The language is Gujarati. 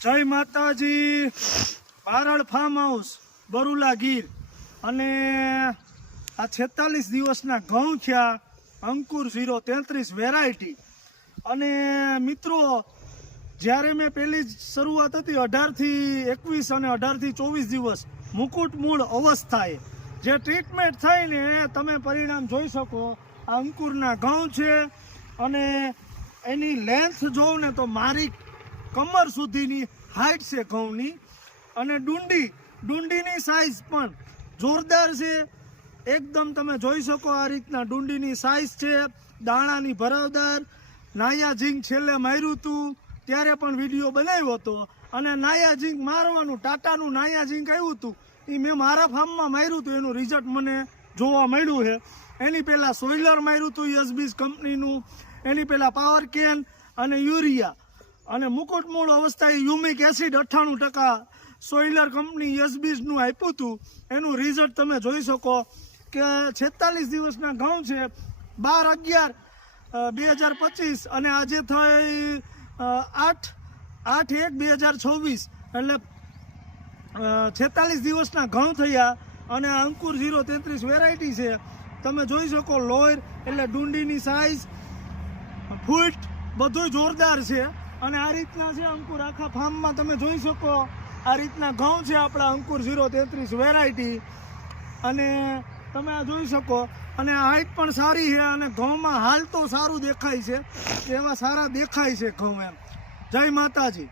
જય માતાજી। બારડ ફાર્મ હાઉસ બરુલા ગીર અને આ 46 દિવસના ઘઉં થયા અંકુર 033 વેરાયટી। અને મિત્રો જ્યારે મેં પહેલી શરૂઆત હતી 18 થી 21 અને 18 થી 24 દિવસ મુકુટ મૂળ અવસ્થાએ જે ટ્રીટમેન્ટ થઈને તમે પરિણામ જોઈ શકો। આ અંકુરના ઘઉં છે અને એની લેન્થ જોઉં ને તો મારી કમર સુધીની હાઈટ છે ઘઉંની। અને ડુંડીની સાઇઝ પણ જોરદાર છે એકદમ। તમે જોઈ શકો આ રીતના ડુંડીની સાઇઝ છે, દાણાની ભરાવદાર। નાયા ઝીંક છેલ્લે માર્યું હતું ત્યારે પણ વિડીયો બનાવ્યો હતો અને નાયા ઝીંક મારવાનું ટાટાનું નાયા ઝીંક આવ્યું હતું એ મેં મારા ફાર્મમાં માર્યું હતું, એનું રિઝલ્ટ મને જોવા મળ્યું છે। એની પહેલાં સોઇલર માર્યું હતું યસબીસ કંપનીનું, એની પહેલાં પાવર કેન અને યુરિયા અને મુકુટ મૂળ અવસ્થાએ યુમિક એસિડ 98% સોઇલર કંપની યસબીસનું આપ્યું હતું। એનું રિઝલ્ટ તમે જોઈ શકો કે 46 દિવસના ઘઉં છે। 12/11/2025 અને આજે થઈ 8/1/2026 એટલે 46 દિવસના ઘઉં થયા। અને અંકુર 033 વેરાયટી છે। તમે જોઈ શકો લોયર એટલે ડુંડીની સાઇઝ, ફૂટ બધું જોરદાર છે। અને આ રીતના છે અંકુર આખા ફાર્મમાં તમે જોઈ શકો આ રીતના ઘઉં છે આપણા અંકુર 033 વેરાયટી। અને તમે આ જોઈ શકો અને હાઈટ પણ સારી છે અને ઘઉંમાં હાલ તો સારું દેખાય છે, એવા સારા દેખાય છે ઘઉં એમ। જય માતાજી।